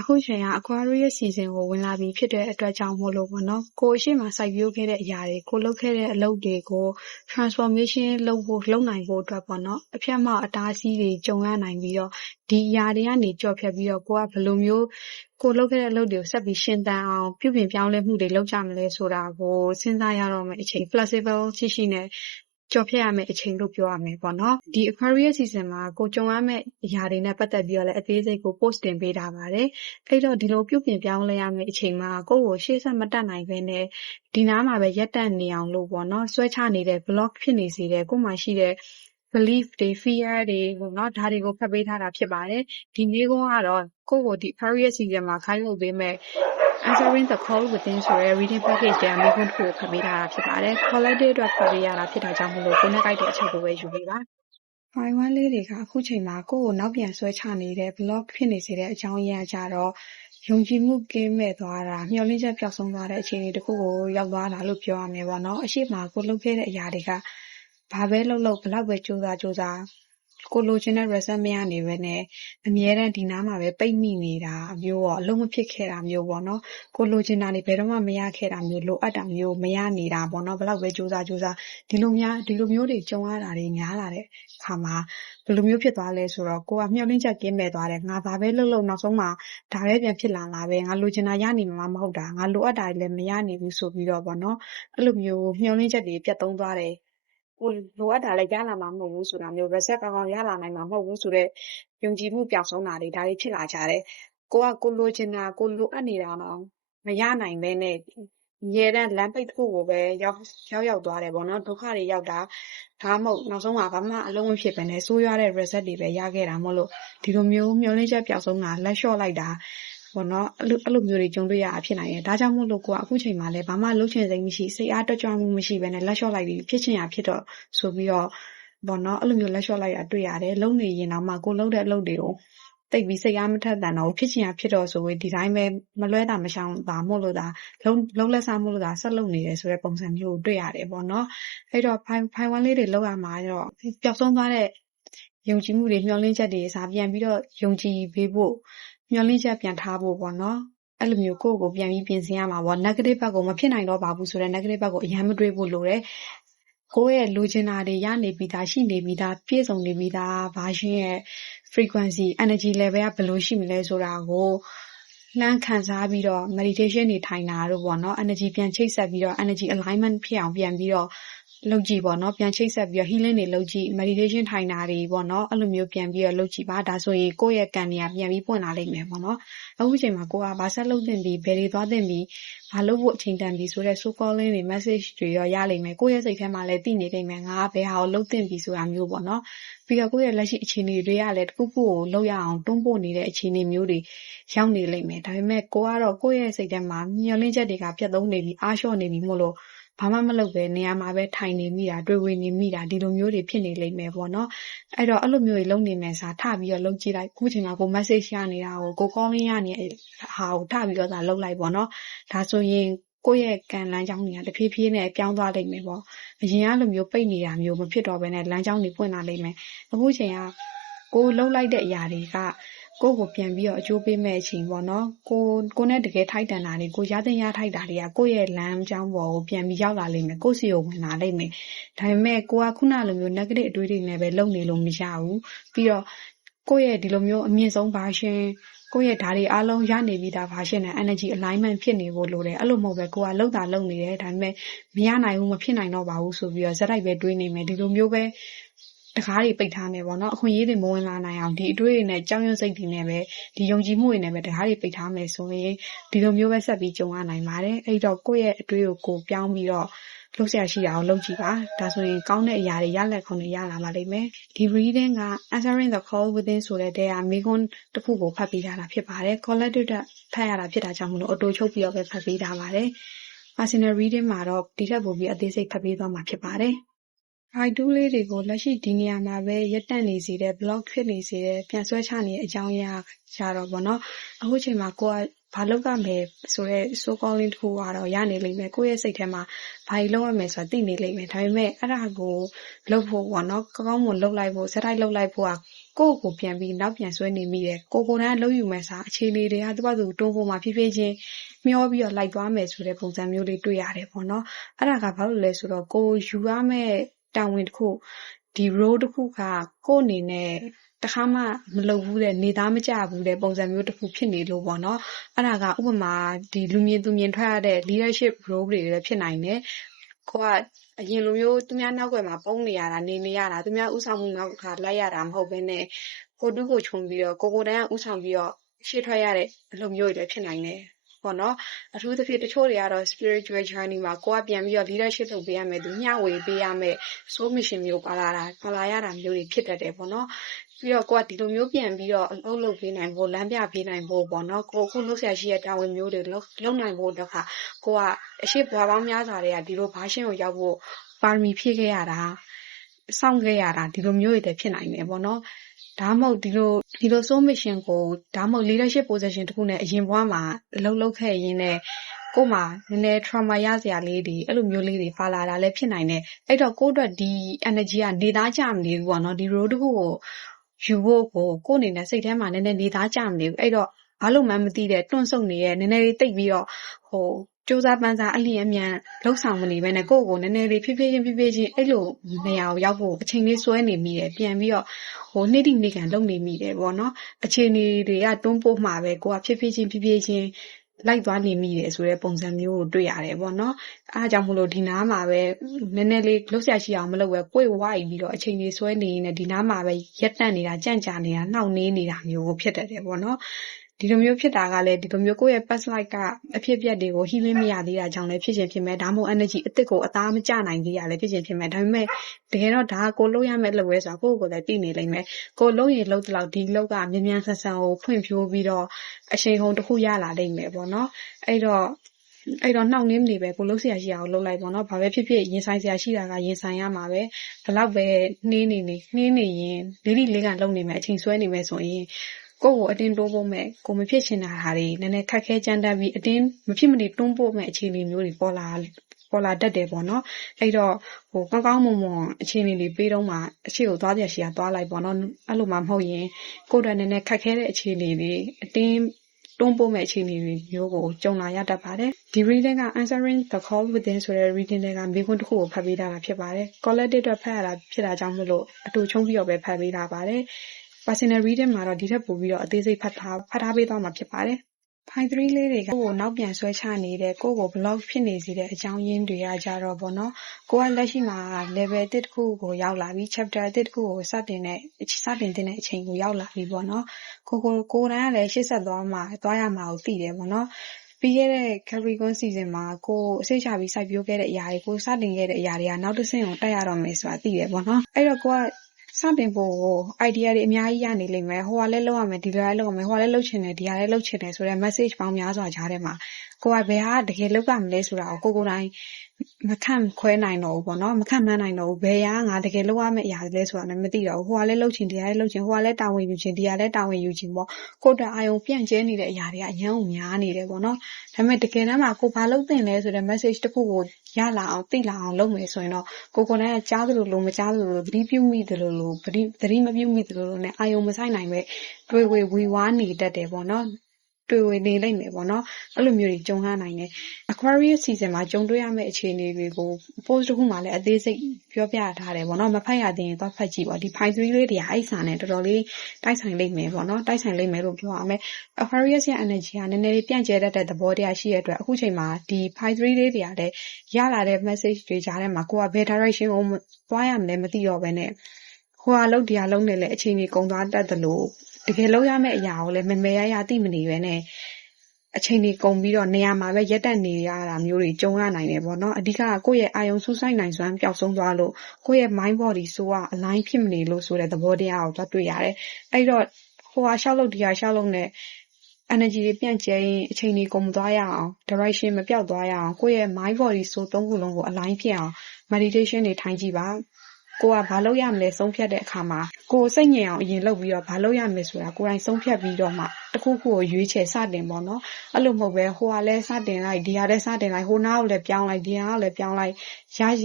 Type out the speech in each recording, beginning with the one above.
အခုချိန်က Aquarius season ကိုဝင်လာပြီဖြစ်တဲ့အတွက်ကြောင့်မို့လို့ပေါ့နော်ကိုယ်အရှိမစိုက်ပျိုးခဲ့တဲ့အရာတွေကိုလုပ်ခဲ့တဲ့အလုပ်တွေကို transformation လုပ်နိုင်ဖို့အတွက်ပေါ့နော်အဖြတ်မောက်အတားအဆီးတွေကြုံရနိုင်ပြီးတော့ဒီအရာတွေကနေကြော်ဖြတ်ပြီးတော့ကိုကဘယ်လိုမျိုးကိုလုပ်ခဲ့တဲ့အလုပ်တွေကိုဆက်ပြီးရှင်သန်အောင်ပြုပြင်ပြောင်းလဲမှုတွေလုပ်ကြမလဲဆိုတာကိုစဉ်းစားရတော့မယ့်အချိန် flexible ရှိနဲ့ကြော်ဖြတ်ရမယ့်အချိန်လို့ပြောရမယ်ပေါ့နော်ဒီ Aquarius season မှာကိုကြုံရမယ့်အရာတွေနဲ့ပတ်သက်ပြီးတော့လည်းအသေးစိတ်ကို post တင်ပေးထားပါတယ်အဲ့တော့ဒီလိုပြုပြင်ပြောင်းလဲရမယ့်အချိန်မှာကိုယ့်ကိုရှေ့ဆက်မတက်နိုင်ဘဲနဲ့ဒီနားမှာပဲရပ်တန့်နေအောင်လို့ပေါ့နော်ဆွဲချနေတဲ့ block ဖြစ်နေစေတဲ့ကိုယ်မှာရှိတဲ့ belief တွေ fear တွေပေါ့နော်ဒါတွေကိုဖတ်ပေးထားတာဖြစ်ပါတယ်ဒီနေ့ကတော့ကိုယ့်ကိုဒီ Aquarius season မှာခိုင်းလုပ်ပေးမဲ့ answering the call within ဆိုတဲ့ reading package တွေကမိခွန်းတစ်ခုကိုဖတ်ပေးထားတာဖြစ်ပါတယ် collective အတွက်ဖတ်ပေးရတာဖြစ်တာကြောင့်မလို့ကိုယ်နဲ့ကြိုက်တဲ့အချက်ကိုပဲယူပေးပါ Y1 လေးတွေကအခုချိန်မှာကိုယ့်ကိုနောက်ပြန်ဆွဲချနေတဲ့ block ဖြစ်နေစေတဲ့အကြောင်းအရာကြတော့ယုံကြည်မှုကင်းမဲ့သွားတာမျှော်လင့်ချက်ပျောက်ဆုံးသွားတဲ့အခြေအနေတစ်ခုကိုရောက်သွားတာလို့ပြောရမယ်ပေါ့နော်အရှိမကိုလုပ်ခဲ့တဲ့အရာတွေကဘာပဲလုပ်ဘလောက်ပဲစူးစမ်းကိုလိုချင်တဲ့ result မရနေဘဲနဲ့အမြဲတမ်းဒီနားမှာပဲပိတ်မိနေတာမျိုးပေါ့အလုံးမဖြစ်ခဲ့တာမျိုးပေါ့နော်ကိုလိုချင်တာတွေဘယ်တော့မှမရခဲ့တာမျိုးလိုအပ်တာမျိုးမရနေတာပေါ့နော်ဘလောက်ပဲစူးစမ်းဒီလိုမျိုးတွေကြုံရတာတွေများလာတဲ့အခါမှာဘယ်လိုမျိုးဖြစ်သွားလဲဆိုတော့ကိုကမျှော်လင့်ချက်ကင်းမဲ့သွားတယ်ငါဘာပဲလုပ်နောက်ဆုံးမှာဒါပဲပြန်ဖြစ်လာပဲငါလိုချင်တာရနေမှာမဟုတ်တာငါလိုအပ်တာတွေလည်းမရနေဘူးဆိုပြီးတော့ပေါ့နော်အဲ့လိုမျိုးမျှော်လင့်ချက်တွေပြတ်သုံးသွားတယ်ကိုလိုအပ်တာလည်းရလာမှာမဟုတ်ဘူးဆိုတာမျိုး reset ကောင်းရလာနိုင်မှာမဟုတ်ဘူးဆိုတော့ယုံကြည်မှုပျောက်ဆုံးတာတွေဒါတွေဖြစ်လာကြတယ်ကိုလိုချင်တာကိုလိုအပ်နေတာတော့မရနိုင်ပဲနဲ့ရဲတဲ့လမ်းပိတ်တစ်ခုကိုပဲရောက်သွားတယ်ပေါ့နော်ဒုက္ခတွေရောက်တာဒါမှမဟုတ်နောက်ဆုံးမှာဘာမှအလုံးမဖြစ်ပဲနဲ့ဆိုးရွားတဲ့ reset တွေပဲရခဲ့တာမို့လို့ဒီလိုမျိုးမျှော်လင့်ချက်ပျောက်ဆုံးတာလက်လျှော့လိုက်တာပေါ့နော်အဲ့လိုမျိုးတွေကြုံတွေ့ရတာဖြစ်နိုင်တယ်ဒါကြောင့်မို့လို့ကိုကအခုချိန်မှာလည်းဘာမှလုပ်ချင်စိတ်မရှိစိတ်အားတက်ကြွမှုမရှိပဲနဲ့လက်လျှော့လိုက်ပြီးဖြစ်ချင်ရဖြစ်တော့ဆိုပြီးတော့ပေါ့နော်အဲ့လိုမျိုးလက်လျှော့လိုက်တာတွေ့ရတယ်လုံနေရင်တော့မှကိုလုံတဲ့အလုပ်တွေကိုတိတ်ပြီးစိတ်အားမထက်တန်တော့ဖြစ်ချင်ရဖြစ်တော့ဆိုပြီးဒီတိုင်းပဲမလွဲတာမရှောင်တာမို့လို့ဒါလုံးလက်စားမို့လို့ဒါဆက်လုပ်နေတယ်ဆိုတဲ့ပုံစံမျိုးကိုတွေ့ရတယ်ပေါ့နော်အဲ့တော့ဖိုင်ဝမ်လေးတွေလောက်ရမှာတော့ပျောက်ဆုံးသွားတဲ့ယုံကြည်မှုတွေမျှော်လင့်ချက်တွေစာပြန်ပြီးတော့ယုံကြည်ပေးဖို့မျှော်လင့်ချက်ပြန်ထားဖို့ပေါ့နော်အဲ့လိုမျိုးကိုယ့်ကိုပြန်ပြီးပြင်ဆင်ရမှာပေါ့ negative ဘက်ကိုမဖြစ်နိုင်တော့ပါဘူးဆိုတော့ negative ဘက်ကိုအရင်မတွေးဖို့လိုတယ်ကိုယ့်ရဲ့လိုချင်တာတွေရနေပြီးသားရှိနေပြီးသားပြည့်စုံနေပြီးသား version ရဲ့ frequency energy level ကဘယ်လိုရှိမလဲဆိုတာကိုလှမ်းခံစားပြီးတော့ meditation တွေထိုင်တာတို့ပေါ့နော် energy ပြန်ချိတ်ဆက်ပြီးတော့ energy alignment ဖြစ်အောင်ပြန်ပြီးတော့လုပ်ကြည့်ပေါ့နော်ပြန်ချိတ်ဆက်ပြီးတော့ healing တွေလုပ်ကြည့် meditation ထိုင်တာတွေပေါ့နော်အဲ့လိုမျိုးပြန်ပြီးတော့လုပ်ကြည့်ပါဒါဆိုရင်ကိုယ့်ရဲ့ကံတွေကပြန်ပြီးပွင့်လာလိမ့်မယ်ပေါ့နော်အခုချိန်မှာကိုကဘာဆက်လုပ်သင့်ပြီးဘယ်တွေသွားသင့်ပြီးဘာလုပ်ဖို့အချိန်တန်ပြီးဆိုတဲ့ so calling တွေ message တွေရောရလိမ့်မယ်ကိုယ့်ရဲ့စိတ်ထဲမှာလည်းသိနေလိမ့်မယ်ငါကဘယ်ဟာကိုလုပ်သင့်ပြီးဆိုတာမျိုးပေါ့နော်ပြီးတော့ကိုယ့်ရဲ့လက်ရှိအခြေအနေတွေကလည်းတစ်ခုခုကိုလုပ်ရအောင်တွန်းပို့နေတဲ့အခြေအနေမျိုးတွေရောက်နေလိမ့်မယ်ဒါပေမဲ့ကိုကတော့ကိုယ့်ရဲ့စိတ်ထဲမှာမျှော်လင့်ချက်တွေကပြတ်သုံးနေပြီးအားလျှော့နေပြီးမို့လို့ဘာမှမလုပ်ပဲနေရာမှာပဲထိုင်နေမိတာတွေ့ဝေနေမိတာဒီလိုမျိုးတွေဖြစ်နေလိမ့်မယ်ပေါ့နော်အဲ့တော့အဲ့လိုမျိုးတွေလုပ်နေမယ်စာထပြီးတော့လုပ်ကြည့်လိုက်အခုချိန်မှာကို message ရနေတာကို calling ရနေတဲ့ဟာကိုထပြီးတော့လုပ်လိုက်ပေါ့နော်ဒါဆိုရင်ကိုယ့်ရဲ့ကံလမ်းကြောင်းတွေကတဖြည်းဖြည်းနဲ့ပြောင်းသွားလိမ့်မယ်ပေါ့အရင်ကလိုမျိုးပိတ်နေတာမျိုးမဖြစ်တော့ဘဲနဲ့လမ်းကြောင်းတွေပွင့်လာလိမ့်မယ်အခုချိန်ကကိုလှုပ်လိုက်တဲ့အရာတွေကကိုယ့်ကိုပြန်ပြီးတော့အကျိုးပေးမဲ့အချိန်ပေါ့နော်ကိုနဲ့တကယ်ထိုက်တန်တာတွေကိုရသင့်ရထိုက်တာတွေကကိုယ့်ရဲ့လမ်းကြောင်းပေါ်ကိုပြန်ပြီးရောက်လာလိမ့်မယ်ကိုယ့်စီကိုဝင်လာလိမ့်မယ်ဒါပေမဲ့ကိုကခုနလိုမျိုး negative အတွေးတွေနဲ့ပဲလုပ်နေလို့မရဘူးပြီးတော့ကိုယ့်ရဲ့ဒီလိုမျိုးအမြင့်ဆုံး version ကိုယ့်ရဲ့ဓာတ်တွေအားလုံးရနေပြီးသား version နဲ့ energy alignment ဖြစ်နေဖို့လိုတယ်အဲ့လိုမဟုတ်ပဲကိုကလှုပ်တာလှုပ်နေတယ်ဒါပေမဲ့မရနိုင်ဘူးမဖြစ်နိုင်တော့ပါဘူးဆိုပြီးတော့ဇက်တိုက်ပဲတွေးနေမယ်ဒီလိုမျိုးပဲတကားတွေပိတ်ထားမယ်ပေါ့နော်အခွင့်အရေးတွေမဝင်လာနိုင်အောင်ဒီအတွေးတွေနဲ့ကြောက်ရွံ့စိတ်တွေနဲ့ပဲဒီယုံကြည်မှုတွေနဲ့ပဲတကားတွေပိတ်ထားမယ်ဆိုရင်ဒီလိုမျိုးပဲဆက်ပြီးကြုံရနိုင်ပါတယ်အဲ့တော့ကိုယ့်ရဲ့အတွေးကိုပြောင်းပြီးတော့လုပ်ဆရာရှိတာကိုလုပ်ကြည့်ပါဒါဆိုရင်ကောင်းတဲ့အရာတွေရလက်ခုံတွေရလာပါလိမ့်မယ်ဒီ reading က answering the call within ဆိုတဲ့တဲကမိခွန်းတစ်ခုကိုဖတ်ပေးထားတာဖြစ်ပါတယ် collective ဖတ်ရတာဖြစ်တာကြောင့်မလို့အတူချုပ်ပြီးတော့ပဲဖတ်ပေးထားပါတယ် personal reading မှာတော့ဒီထက်ပိုပြီးအသေးစိတ်ဖတ်ပေးသွားမှာဖြစ်ပါတယ် I2 လေးတွေကိုလက်ရှိဒီနေရာမှာပဲရပ်တန့်နေစေတဲ့ block ဖြစ်နေစေတဲ့ပြန်ဆွဲချနေတဲ့အကြောင်းအရာကြတော့ပေါ့နော်အခုချိန်မှာကိုကဘာလုပ်ရမယ်ဆိုတော့ so calling တစ်ခုကတော့ရနေလိမ့်မယ်ကိုယ့်ရဲ့စိတ်ထဲမှာဘာလုပ်ရမယ်ဆိုတာသိနေလိမ့်မယ်ဒါပေမဲ့အဲ့ဒါကိုလုပ်ဖို့ပေါ့နော်ကောင်းကောင်းမွန်လုပ်လိုက်ဖို့စက်တိုက်လုပ်လိုက်ဖို့ကကိုယ့်ကိုပြန်ပြီးနောက်ပြန်ဆွဲနေမိတယ်ကိုယ်တိုင်လုပ်ယူမယ်စာအခြေအနေတွေကသူ့ဘာသူတွန်းဖို့မှာဖြည်းဖြည်းချင်းမျောပြီးတော့လိုက်သွားမယ်ဆိုတဲ့ပုံစံမျိုးလေးတွေ့ရတယ်ပေါ့နော်အဲ့ဒါကဘာလို့လဲဆိုတော့ကိုယူရမယ့်တာဝန်တစ်ခုဒီ role တစ်ခုကကိုယ့်အနေနဲ့တခါမှမလုပ်ဘူးတဲ့နေသားမကြဘူးတဲ့ပုံစံမျိုးတစ်ခုဖြစ်နေလို့ပေါ့နော်အဲ့ဒါကဥပမာဒီလူမြင်သူမြင်ထွက်ရတဲ့ leadership role တွေလည်းဖြစ်နိုင်တယ်ကိုကအရင်လိုမျိုးသူများနောက်ွယ်မှာပုံနေရတာနေရတာသူများဥဆောင်မှုနောက်ကလိုက်ရတာမဟုတ်ဘဲနဲ့ကိုတူးကိုခြုံပြီးတော့ကိုတိုင်ကဥဆောင်ပြီးတော့ရှေ့ထွက်ရတဲ့အလုပ်မျိုးတွေလည်းဖြစ်နိုင်တယ်ပေါ့နော်အထူးသဖြင့်တချို့တွေကတော့ spiritual journey မှာကိုကပြန်ပြီးတော့ leadership လုပ်ပေးရမယ်သူမျှဝေပေးရမယ် soul mission မျိုးပါလာရတာမျိုးတွေဖြစ်တတ်တယ်ပေါ့နော်ပြီးတော့ကိုကဒီလိုမျိုးပြန်ပြီးတော့အလုပ်လုပ်ပေးနိုင်ဖို့လမ်းပြပေးနိုင်ဖို့ပေါ့နော်ကိုအခုလုပ်ဆရာရှိတဲ့တာဝန်မျိုးတွေလုပ်နိုင်ဖို့တော့ကိုကအရှိဘွားပေါင်းများစွာတွေကဒီလိုဘာရှင်းကိုရောက်ဖို့ပါရမီဖြည့်ခဲ့ရတာစောင့်ခဲ့ရတာဒီလိုမျိုးတွေဖြစ်နိုင်တယ်ပေါ့နော်ဒါမှမဟုတ်ဒီလို soul mission ကိုဒါမှမဟုတ် leadership position တခုနဲ့အရင်ဘဝမှာအလုပ်လုပ်ခဲ့ရင်းနဲ့ကို့မှာနည်းနည်း trauma ရစရာလေးတွေအဲ့လိုမျိုးလေးတွေပါလာတာလည်းဖြစ်နိုင်တယ်အဲ့တော့ကို့အတွက်ဒီ energy ကနေသားကြမနေဘူးပေါ့နော်ဒီ role တခုကိုယူဖို့ကို့အနေနဲ့စိတ်ထဲမှာနည်းနည်းနေသားကြမနေဘူးအဲ့တော့ဘာလို့မှမသိတဲ့တွန့်ဆုတ်နေရဲ့နည်းနည်းလေးတိတ်ပြီးတော့စူးစမ်းပန်းစားအလျင်အမြန်လှုပ်ဆောင်မနေဘဲနဲ့ကိုယ့်ကိုနည်းနည်းလေးဖြည်းဖြည်းချင်းအဲ့လိုနေရာကိုရောက်ဖို့အချိန်လေးစွဲနေမိတယ်ပြန်ပြီးတော့နေ့တိနေ့ခံလုပ်နေမိတယ်ပေါ့နော်အခြေအနေတွေကတွန်းပို့မှာပဲကိုကဖြည်းဖြည်းချင်းလိုက်သွားနေမိတယ်ဆိုတဲ့ပုံစံမျိုးကိုတွေ့ရတယ်ပေါ့နော်အားကြောင့်မလို့ဒီနားမှာပဲနည်းနည်းလေးလှုပ်ရှားရှိအောင်မလုပ်ပဲကိုယ်ဝိုက်ပြီးတော့အချိန်လေးစွဲနေနေဒီနားမှာပဲရက်တန့်နေတာကြန့်ကြာနေတာနှောင့်နှေးနေတာမျိုးဖြစ်တတ်တယ်ပေါ့နော်ဒီလိုမျိုးဖြစ်တာကလည်းဒီလိုမျိုးကိုယ့်ရဲ့ past life ကအဖြစ်အပျက်တွေကို healing မရသေးတာကြောင့်လည်းဖြစ်ခြင်းဖြစ်မယ်ဒါမှမဟုတ် energy အသစ်ကိုအသားမကျနိုင်သေးတာလည်းဖြစ်ခြင်းဖြစ်မယ်ဒါပေမဲ့တကယ်တော့ဒါကိုလုပ်ရမယ့်လုပ်ရဲဆိုတာကိုယ့်ကိုယ်လည်းသိနေလိမ့်မယ်ကိုလုပ်ရင်လုပ်တလောက်ဒီလောက်ကမြန်မြန်ဆန်ဆန်ကိုဖွင့်ဖြိုးပြီးတော့အရှိန်ဟုန်တစ်ခုရလာလိမ့်မယ်ပေါ့နော်အဲ့တော့နှောင့်နှေးမနေပဲကိုလုပ်ဆရာရှိအောင်လုပ်လိုက်ပေါ့နော်ဘာပဲဖြစ်ဖြစ်ရင်ဆိုင်ဆရာရှိတာကရင်ဆိုင်ရမှာပဲဘလောက်ပဲနှေးနေရင်လေးကန်လုပ်နေမယ်အချိန်ဆွဲနေမယ်ဆိုရင်ကိုယ့်ကိုအတင်းတွန်းပို့မဲ့ကိုမဖြစ်ချင်တာဟာတွေနည်းနည်းခက်ခဲကြမ်းတမ်းပြီးအတင်းမဖြစ်မနေတွန်းပို့မဲ့အခြေအနေမျိုးတွေပေါ်လာတတ်တယ်ပေါ့နော်အဲ့တော့ကောင်းကောင်းမွန်အခြေအနေတွေပေးတော့မှအခြေကိုသွားပြရှိတာသွားလိုက်ပေါ့နော်အဲ့လိုမှမဟုတ်ရင်ကိုယ့်အတွက်နည်းနည်းခက်ခဲတဲ့အခြေအနေတွေအတင်းတွန်းပို့မဲ့အခြေအနေတွေမျိုးကိုကြုံလာရတတ်ပါတယ်ဒီ reading က answering the call within ဆိုတဲ့ reading တွေကမေးခွန်းတစ်ခုကိုဖတ်ပေးတာဖြစ်ပါတယ် collective အတွက်ဖတ်ရတာဖြစ်တာကြောင့်မလို့အတူချုံပြီးတော့ပဲဖတ်ပေးတာပါတယ် personal reading မှာတော့ဒီထက်ပိုပြီးတော့အသေးစိတ်ဖတ်ထားပေးသွားမှာဖြစ်ပါတယ်Point 3လေးတွေကကိုယ့်ကိုနောက်ပြန်ဆွဲချနေတဲ့ကိုယ့်ကို block ဖြစ်နေစေတဲ့အကြောင်းရင်းတွေကကြတော့ပေါ့နော်ကိုကလက်ရှိမှာ level 1တစ်ခုကိုရောက်လာပြီ chapter 1တစ်ခုကိုစတင်တဲ့အချိန်ကိုရောက်လာပြီပေါ့နော်ကိုယ်တိုင်ကလည်းရှေ့ဆက်သွားရမှာကိုသိတယ်ပေါ့နော်ပြီးခဲ့တဲ့ Capricorn season မှာကိုအစိတ်ချပြီးစိုက်ပျိုးခဲ့တဲ့အရာတွေကိုစတင်ခဲ့တဲ့အရာတွေကနောက်တစ်ဆင့်ကိုတက်ရတော့မယ်ဆိုတာသိတယ်ပေါ့နော်အဲ့တော့ကိုကစတင်ဖို့ idea တွေအများကြီးရနေလိမ့်မယ်ဟိုကလည်းလုပ်ရမယ်ဒီလိုလည်းလုပ်ရမယ်ဟိုကလည်းလုပ်ချင်တယ်ဒီကလည်းလုပ်ချင်တယ်ဆိုတဲ့ message ပေါင်းများစွာကြားထဲမှာကိုကဘယ်ဟာတကယ်လုပ်ရမလဲဆိုတာကိုကိုယ်တိုင်မခန့်ခွဲနိုင်တော့ဘူးပေါ့နော်မခန့်မှန်းနိုင်တော့ဘူးဘယ်ဟာငါတကယ်လုပ်ရမယ့်အရာလဲဆိုတာလည်းမသိတော့ဘူးဟိုကလည်းလုပ်ချင်ဒီကလည်းလုပ်ချင်ဟိုကလည်းတာဝန်ယူချင်ဒီကလည်းတာဝန်ယူချင်ပေါ့ကိုယ့်အတွက်အာယုံပြန့်ကျဲနေတဲ့အရာတွေကအရင်ကများနေတယ်ပေါ့နော်ဒါပေမဲ့တကယ်တမ်းမှာကိုဘာလုပ်သင့်လဲဆိုတဲ့ message တစ်ခုကိုရလာအောင်သိလာအောင်လုပ်မယ်ဆိုရင်တော့ကိုယ်တိုင်ကကြားသလိုလိုမကြားသလိုလိုသတိပြုမိသလိုလိုသတိမပြုမိသလိုလိုနဲ့အာယုံမဆိုင်နိုင်ပဲတွေ့ဝေဝါးနေတတ်တယ်ပေါ့နော်တွေ့ဝေနေလိမ့်မယ်ပေါ့နော်အဲ့လိုမျိုးတွေကြုံရနိုင်တယ် Aquarius season မှာကြုံတွေ့ရမယ့်အခြေအနေတွေကို post တစ်ခုမှလည်းအသေးစိတ်ပြောပြထားတယ်ပေါ့နော်မဖတ်ရသေးရင်သွားဖတ်ကြည့်ပေါ့ဒီ Point 3လေးတွေကအဲ့စာနဲ့တော်တော်လေးတိုက်ဆိုင်လိမ့်မယ်ပေါ့နော်တိုက်ဆိုင်လိမ့်မယ်လို့ပြောရမယ် Aquarius ရဲ့ energy ကနည်းနည်းလေးပြန့်ကျဲတတ်တဲ့သဘောတရားရှိတဲ့အတွက်အခုချိန်မှာဒီ Point 3လေးတွေကလည်းရလာတဲ့ message တွေကြားထဲမှာကိုကဘယ် direction ကိုသွားရမလဲမသိတော့ဘဲနဲ့ဟိုဟာလုံးဒီဟာလုံးနဲ့လည်းအချိန်ကြီးကုန်သွားတတ်သလိုတကယ်လုပ်ရမယ့်အရာကိုလည်းမရသိမနေပဲနဲ့အချိန်ကြီးကုန်ပြီးတော့နေရာမှာပဲရက်တက်နေရတာမျိုးတွေကြုံရနိုင်တယ်ပေါ့နော်အဓိကကိုယ့်ရဲ့အာယုံစူးစိုက်နိုင်စွမ်းပျောက်ဆုံးသွားလို့ကိုယ့်ရဲ့ mind body soul က align ဖြစ်မနေလို့ဆိုတဲ့သဘောတရားကိုတွေ့ရတယ်အဲ့တော့ဟိုဟာရှောက်လို့ဒီဟာရှောက်လို့နဲ့ energy တွေပြန့်ကျဲရင်အချိန်ကြီးကုန်မသွားရအောင် direction မပြောက်သွားရအောင်ကိုယ့်ရဲ့ mind body soul သုံးခုလုံးကို align ဖြစ်အောင် meditation တွေထိုင်ကြည့်ပါ ကိုကဘာလုပ်ရမလဲဆုံးဖြတ်တဲ့အခါမှာကိုစိတ်ငြိမ်အောင်အရင်လုပ်ပြီးတော့ဘာလုပ်ရမလဲဆိုတာကိုယ်တိုင်ဆုံးဖြတ်ပြီးတော့မှတစ်ခုခုကိုရွေးချယ်စတင်ပေါ့နော်အဲ့လိုမဟုတ်ပဲဟိုကလည်းစတင်လိုက်ဒီကလည်းစတင်လိုက်ဟိုနားကိုလည်းပြောင်းလိုက်ဒီနားကိုလည်းပြောင်းလိုက်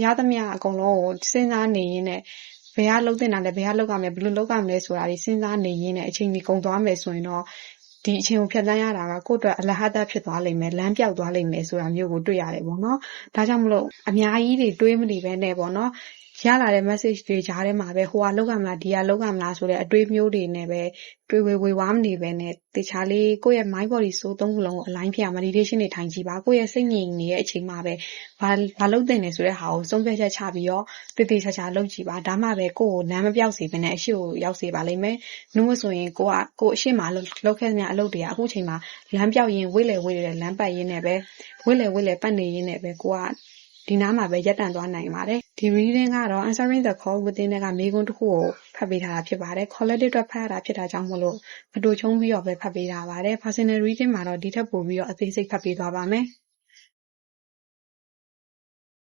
ရသမျှအကုန်လုံးကိုစဉ်းစားနေရင်းနဲ့ဘယ်ကလုပ်တင်တာလဲဘယ်ကလုပ်ရမလဲဘယ်လိုလုပ်ရမလဲဆိုတာဒီစဉ်းစားနေရင်းနဲ့အချိန်ကြီးကုန်သွားမယ်ဆိုရင်တော့ဒီအချိန်ကိုဖြတ်တန်းရတာကကိုယ့်အတွက်အလဟတ်ဖြစ်သွားလိမ့်မယ်လမ်းပြောက်သွားလိမ့်မယ်ဆိုတာမျိုးကိုတွေ့ရတယ်ပေါ့နော်ဒါကြောင့်မလို့အများကြီးတွေတွေးမနေပဲနဲ့ပေါ့နော်ရလာတဲ့ message တွေကြားထဲမှာပဲဟိုကလောက်ရမလားဒီကလောက်ရမလားဆိုတဲ့အတွေးမျိုးတွေနဲ့ပဲတွေးဝေဝါးမနေပဲနဲ့တခြားလေးကိုယ့်ရဲ့ mind body soul သုံးခုလုံးကို align ဖြစ်အောင် meditation တွေထိုင်ကြည့်ပါကိုယ့်ရဲ့စိတ်ငြိမ်နေတဲ့အချိန်မှာပဲဘာလုပ်တင်နေဆိုတဲ့ဟာကိုဆုံးဖြတ်ချက်ချပြီးတော့တေးသေးချာချာလုပ်ကြည့်ပါဒါမှပဲကိုယ့်ကိုလမ်းမပြောက်စေဘဲနဲ့အရှိကိုရောက်စေပါလိမ့်မယ်နှုတ်မဆိုရင်ကိုအရှိမလောက်ခဲ့တဲ့အလုပ်တွေကအခုချိန်မှာလမ်းပြောက်ရင်ဝိလေလမ်းပတ်ရင်းနဲ့ပဲဝိလေပတ်နေရင်းနဲ့ပဲကိုကဒီနားမှာပဲရပ်တန့်သွားနိုင်ပါတယ်ဒီ reading ကတော့ answering the call within ကမေးခွန်းတစ်ခုကိုဖတ်ပေးထားတာဖြစ်ပါတယ် quality အတွက်ဖတ်ရတာဖြစ်တာကြောင့်မို့လို့မတူချုံပြီးတော့ပဲဖတ်ပေးထားပါတယ် personal reading မှာတော့ဒီထက်ပိုပြီးတော့အသေးစိတ်ဖတ်ပေးသွားပါမယ်